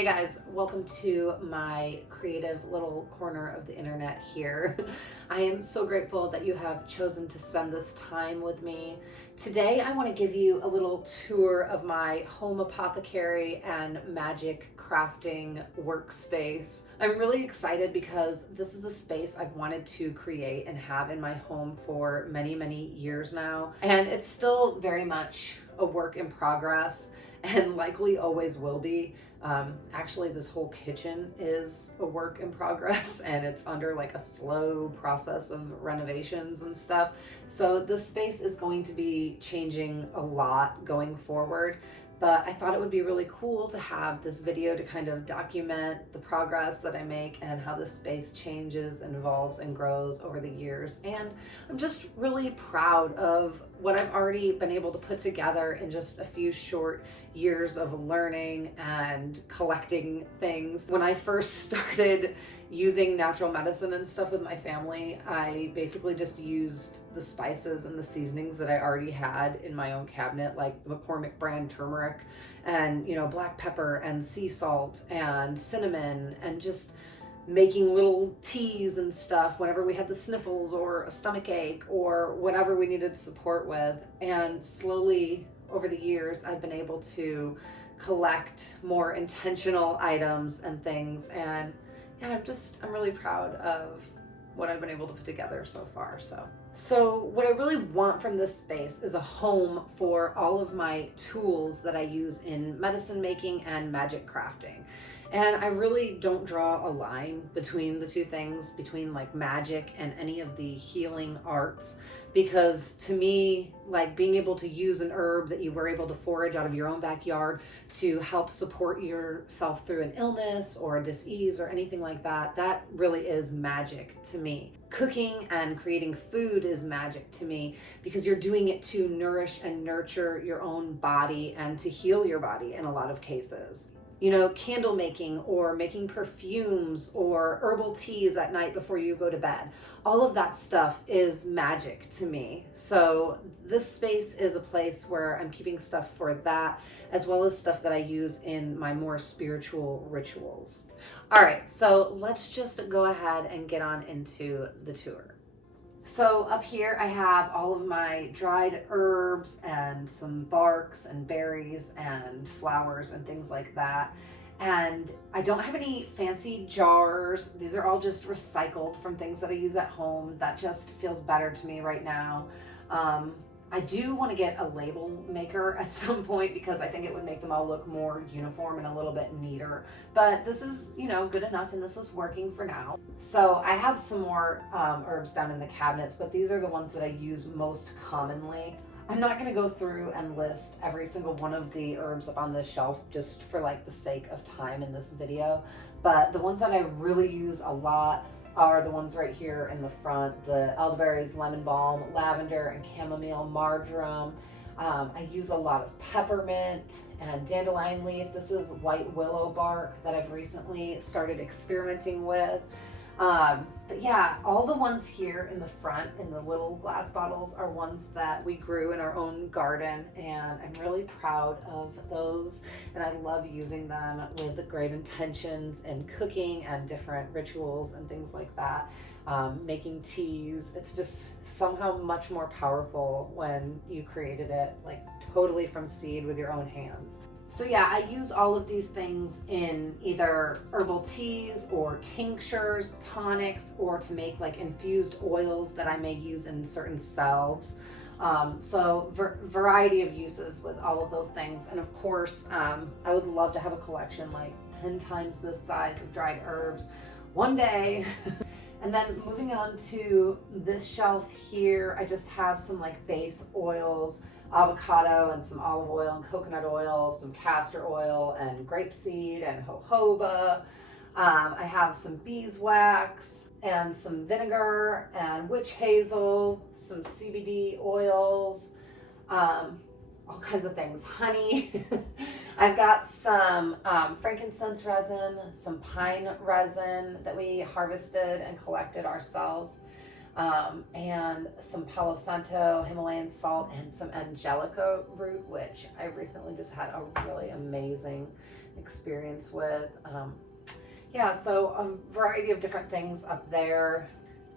Hey guys, welcome to my creative little corner of the internet here. I am so grateful that you have chosen to spend this time with me. Today I want to give you a little tour of my home apothecary and magic crafting workspace. I'm really excited because this is a space I've wanted to create and have in my home for many years now, and it's still very much a work in progress and likely always will be. Actually, this whole kitchen is a work in progress and it's under like a slow process of renovations and stuff. So this space is going to be changing a lot going forward. But I thought it would be really cool to have this video to kind of document the progress that I make and how this space changes and evolves and grows over the years. And I'm just really proud of what I've already been able to put together in just a few short years of learning and collecting things. When I first started using natural medicine and stuff with my family, I basically just used the spices and the seasonings that I already had in my own cabinet, like the McCormick brand turmeric and, black pepper and sea salt and cinnamon, and just making little teas and stuff whenever we had the sniffles or a stomach ache or whatever we needed support with. And slowly over the years, I've been able to collect more intentional items and things. And yeah, I'm really proud of what I've been able to put together so far. So what I really want from this space is a home for all of my tools that I use in medicine making and magic crafting. And I really don't draw a line between the two things, between like magic and any of the healing arts, because to me, like being able to use an herb that you were able to forage out of your own backyard to help support yourself through an illness or a disease or anything like that, that really is magic to me. Cooking and creating food is magic to me because you're doing it to nourish and nurture your own body and to heal your body in a lot of cases. Candle making or making perfumes or herbal teas at night before you go to bed. All of that stuff is magic to me. So this space is a place where I'm keeping stuff for that, as well as stuff that I use in my more spiritual rituals. All right, so let's just go ahead and get on into the tour. So up here I have all of my dried herbs and some barks and berries and flowers and things like that. And I don't have any fancy jars. These are all just recycled from things that I use at home. That just feels better to me right now. I do want to get a label maker at some point because I think it would make them all look more uniform and a little bit neater. But this is, good enough, and this is working for now. So I have some more herbs down in the cabinets, but these are the ones that I use most commonly. I'm not going to go through and list every single one of the herbs up on this shelf just for like the sake of time in this video, but the ones that I really use a lot are the ones right here in the front: the elderberries, lemon balm, lavender, and chamomile, marjoram. I use a lot of peppermint and dandelion leaf. This is white willow bark that I've recently started experimenting with. But yeah, all the ones here in the front in the little glass bottles are ones that we grew in our own garden, and I'm really proud of those, and I love using them with great intentions in cooking and different rituals and things like that. Making teas, it's just somehow much more powerful when you created it like totally from seed with your own hands. So yeah, I use all of these things in either herbal teas or tinctures, tonics, or to make like infused oils that I may use in certain salves. So variety of uses with all of those things. And of course, I would love to have a collection like 10 times this size of dried herbs one day. And then moving on to this shelf here, I just have some like base oils, avocado and some olive oil and coconut oil, some castor oil and grapeseed and jojoba. I have some beeswax and some vinegar and witch hazel, some CBD oils, all kinds of things, honey. I've got some frankincense resin, some pine resin that we harvested and collected ourselves. and some Palo Santo, Himalayan salt, and some Angelica root, which I recently just had a really amazing experience with. Yeah, so a variety of different things up there.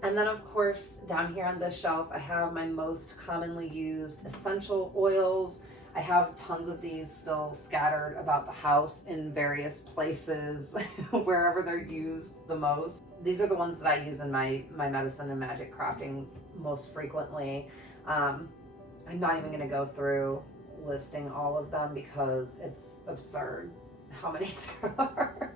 And then of course, down here on this shelf, I have my most commonly used essential oils. I have tons of these still scattered about the house in various places, wherever they're used the most. These are the ones that I use in my medicine and magic crafting most frequently. I'm not even gonna go through listing all of them because it's absurd how many there are.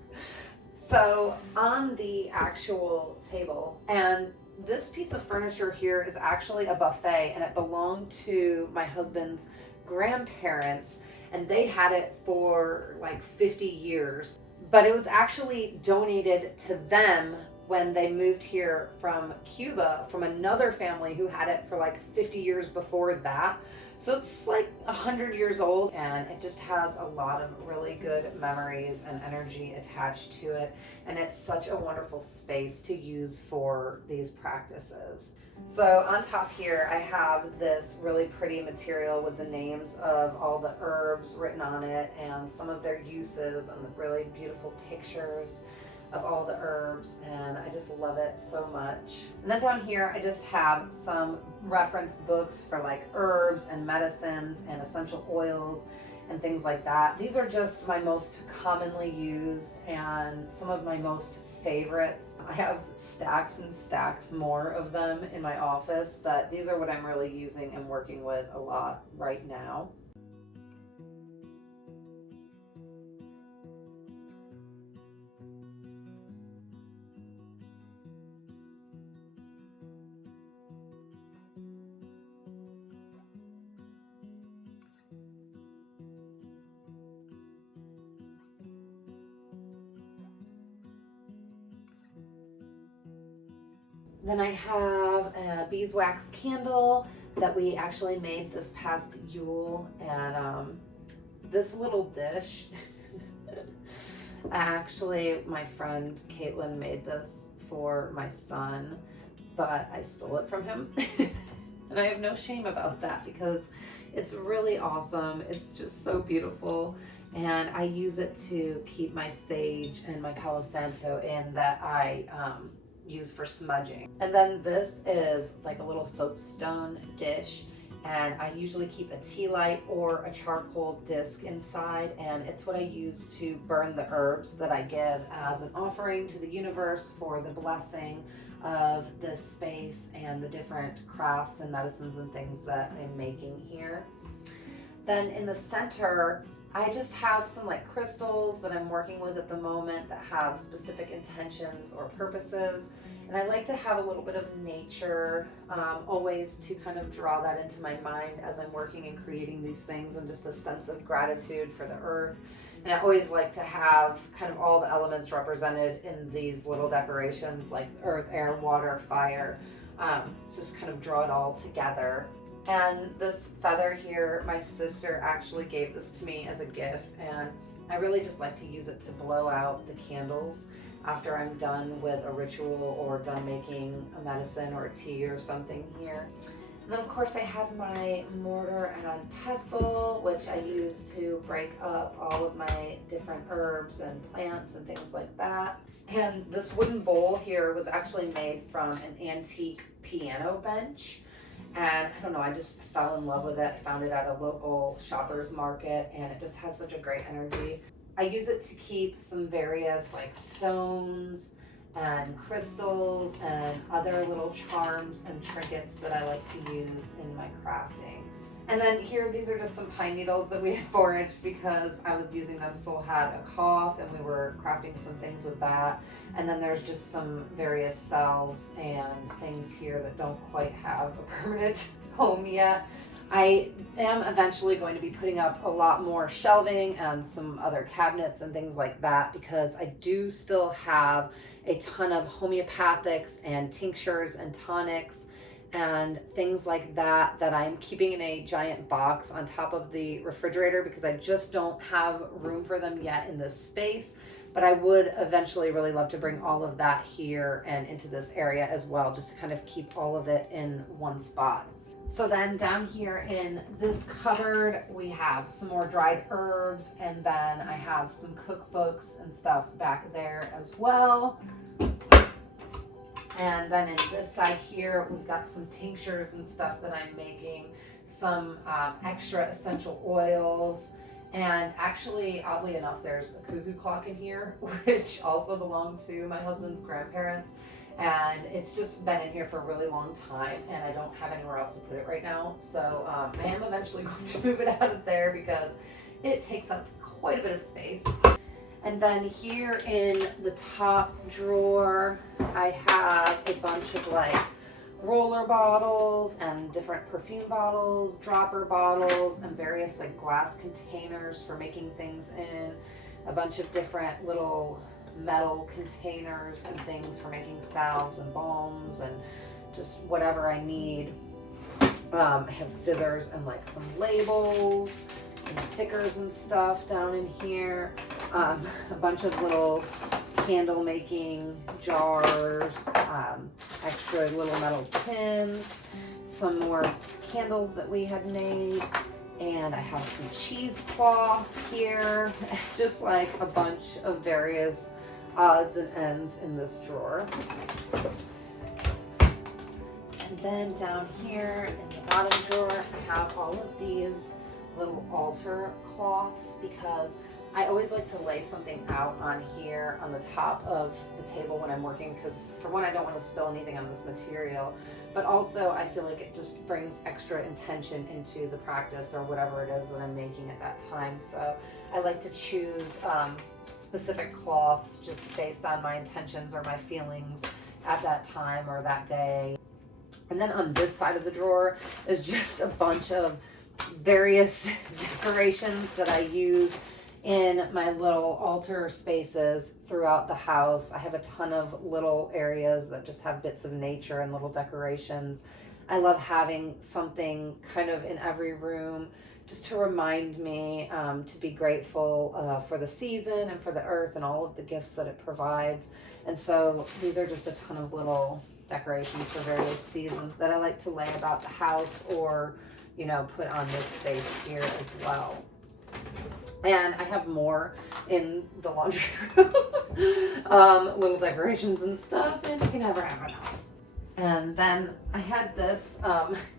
So on the actual table, and this piece of furniture here is actually a buffet, and it belonged to my husband's grandparents, and they had it for like 50 years. But it was actually donated to them when they moved here from Cuba from another family who had it for like 50 years before that. So it's like 100 years old, and it just has a lot of really good memories and energy attached to it. And it's such a wonderful space to use for these practices. So on top here, I have this really pretty material with the names of all the herbs written on it and some of their uses and the really beautiful pictures of all the herbs, and I just love it so much. And then down here I just have some reference books for like herbs and medicines and essential oils and things like that. These are just my most commonly used and some of my most favorites. I have stacks and stacks more of them in my office, but these are what I'm really using and working with a lot right now. Then I have a beeswax candle that we actually made this past Yule, and this little dish, actually my friend Caitlin made this for my son, but I stole it from him. And I have no shame about that because it's really awesome. It's just so beautiful. And I use it to keep my sage and my Palo Santo in that I use for smudging. And then this is like a little soapstone dish, and I usually keep a tea light or a charcoal disc inside, and it's what I use to burn the herbs that I give as an offering to the universe for the blessing of this space and the different crafts and medicines and things that I'm making here. Then in the center, I just have some like crystals that I'm working with at the moment that have specific intentions or purposes. And I like to have a little bit of nature always to kind of draw that into my mind as I'm working and creating these things, and just a sense of gratitude for the earth. And I always like to have kind of all the elements represented in these little decorations, like earth, air, water, fire. So just kind of draw it all together. And this feather here, my sister actually gave this to me as a gift, and I really just like to use it to blow out the candles after I'm done with a ritual or done making a medicine or a tea or something here. And then of course I have my mortar and pestle, which I use to break up all of my different herbs and plants and things like that. And this wooden bowl here was actually made from an antique piano bench. And I don't know, I just fell in love with it. I found it at a local shopper's market, and it just has such a great energy. I use it to keep some various like stones and crystals and other little charms and trinkets that I like to use in my crafting. And then here, these are just some pine needles that we had foraged because I was using them, Soul had a cough, and we were crafting some things with that. And then there's just some various cells and things here that don't quite have a permanent home yet. I am eventually going to be putting up a lot more shelving and some other cabinets and things like that, because I do still have a ton of homeopathics and tinctures and tonics and things like that that I'm keeping in a giant box on top of the refrigerator because I just don't have room for them yet in this space. but I would eventually really love to bring all of that here and into this area as well, just to kind of keep all of it in one spot. So then down here in this cupboard, we have some more dried herbs, and then I have some cookbooks and stuff back there as well. And then in this side here, we've got some tinctures and stuff that I'm making, some extra essential oils. And actually, oddly enough, there's a cuckoo clock in here, which also belonged to my husband's grandparents. And it's just been in here for a really long time, and I don't have anywhere else to put it right now. So I am eventually going to move it out of there because it takes up quite a bit of space. And then here in the top drawer, I have a bunch of like roller bottles and different perfume bottles, dropper bottles, and various like glass containers for making things in, a bunch of different little metal containers and things for making salves and balms and just whatever I need. I have scissors and like some labels and stickers and stuff down in here. A bunch of little candle making jars, extra little metal tins, some more candles that we had made, and I have some cheesecloth here, just like a bunch of various odds and ends in this drawer. And then down here in the bottom drawer, I have all of these little altar cloths because I always like to lay something out on here on the top of the table when I'm working, because for one, I don't want to spill anything on this material, but also I feel like it just brings extra intention into the practice or whatever it is that I'm making at that time. So I like to choose specific cloths just based on my intentions or my feelings at that time or that day. And then on this side of the drawer is just a bunch of various decorations that I use in my little altar spaces throughout the house. I have a ton of little areas that just have bits of nature and little decorations. I love having something kind of in every room just to remind me to be grateful for the season and for the earth and all of the gifts that it provides. And so these are just a ton of little decorations for various seasons that I like to lay about the house or, you know, put on this space here as well. And I have more in the laundry room, little decorations and stuff, and you can never have enough. And then I had this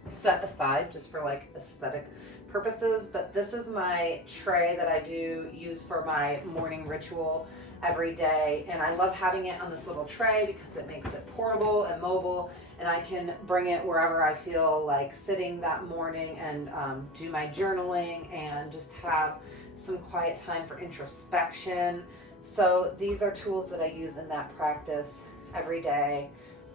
set aside just for like aesthetic purposes, but this is my tray that I do use for my morning ritual every day, and I love having it on this little tray because it makes it portable and mobile, and I can bring it wherever I feel like sitting that morning and do my journaling and just have some quiet time for introspection. So these are tools that I use in that practice every day.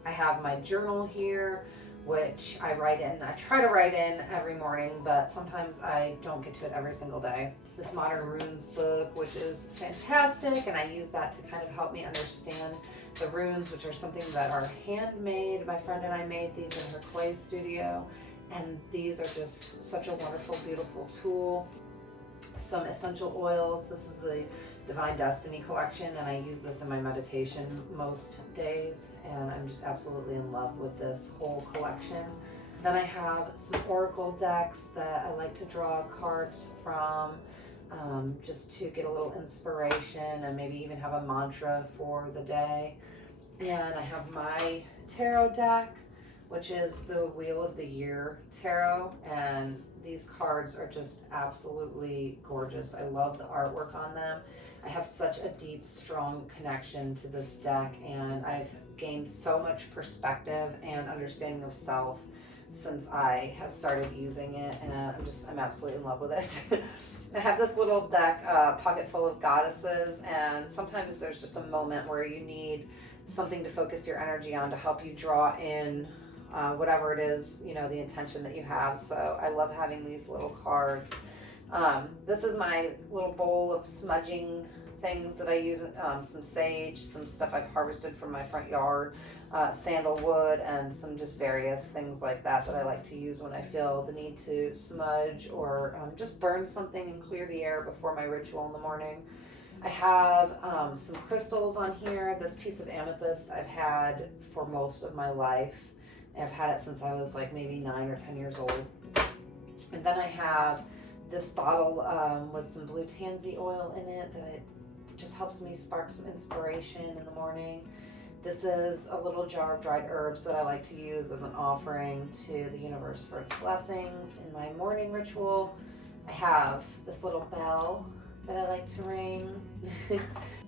I have my journal here, which I write in. I try to write in every morning, but sometimes I don't get to it every single day. This Modern Runes book, which is fantastic, and I use that to kind of help me understand the runes, which are something that are handmade. My friend and I made these in her clay studio, and these are just such a wonderful, beautiful tool. Some essential oils. This is the Divine Destiny collection, and I use this in my meditation most days, and I'm just absolutely in love with this whole collection. Then I have some oracle decks that I like to draw cards from, just to get a little inspiration and maybe even have a mantra for the day. And I have my tarot deck, which is the Wheel of the Year tarot, and these cards are just absolutely gorgeous. I love the artwork on them. I have such a deep, strong connection to this deck, and I've gained so much perspective and understanding of self since I have started using it, and I'm absolutely in love with it. I have this little deck, pocket full of goddesses, and sometimes there's just a moment where you need something to focus your energy on to help you draw in whatever it is, you know, the intention that you have. So I love having these little cards. This is my little bowl of smudging things that I use, some sage, some stuff I've harvested from my front yard, sandalwood, and some just various things like that that I like to use when I feel the need to smudge or just burn something and clear the air before my ritual in the morning. I have some crystals on here. This piece of amethyst I've had for most of my life. I've had it since I was like maybe 9 or 10 years old. And then I have this bottle with some blue tansy oil in it that it just helps me spark some inspiration in the morning. This is a little jar of dried herbs that I like to use as an offering to the universe for its blessings in my morning ritual. I have this little bell that I like to ring.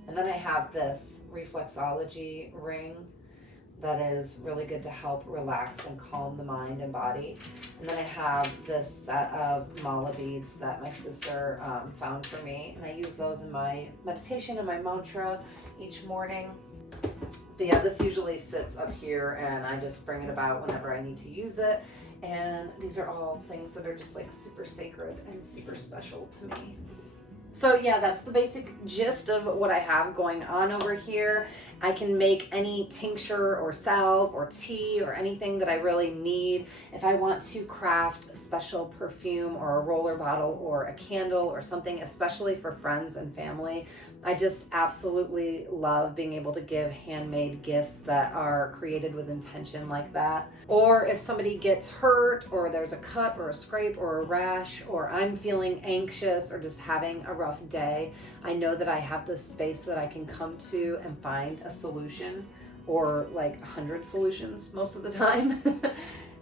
And then I have this reflexology ring that is really good to help relax and calm the mind and body. And then I have this set of mala beads that my sister found for me, and I use those in my meditation and my mantra each morning. But yeah, this usually sits up here and I just bring it about whenever I need to use it. And these are all things that are just like super sacred and super special to me. So yeah, that's the basic gist of what I have going on over here. I can make any tincture or salve or tea or anything that I really need. If I want to craft a special perfume or a roller bottle or a candle or something, especially for friends and family, I just absolutely love being able to give handmade gifts that are created with intention like that. Or if somebody gets hurt or there's a cut or a scrape or a rash, or I'm feeling anxious or just having a rough day, I know that I have this space that I can come to and find a solution, or like 100 solutions most of the time.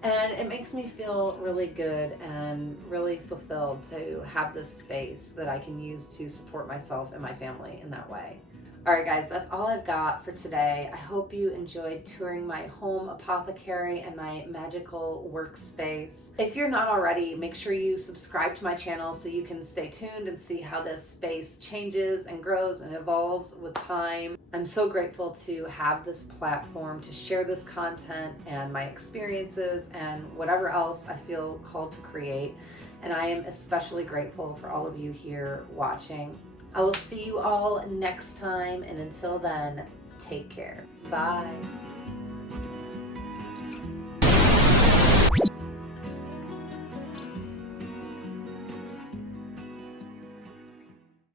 And it makes me feel really good and really fulfilled to have this space that I can use to support myself and my family in that way. All right, guys, that's all I've got for today. I hope you enjoyed touring my home apothecary and my magical workspace. If you're not already, make sure you subscribe to my channel so you can stay tuned and see how this space changes and grows and evolves with time. I'm so grateful to have this platform to share this content and my experiences and whatever else I feel called to create. And I am especially grateful for all of you here watching. I will see you all next time, and until then, take care. Bye.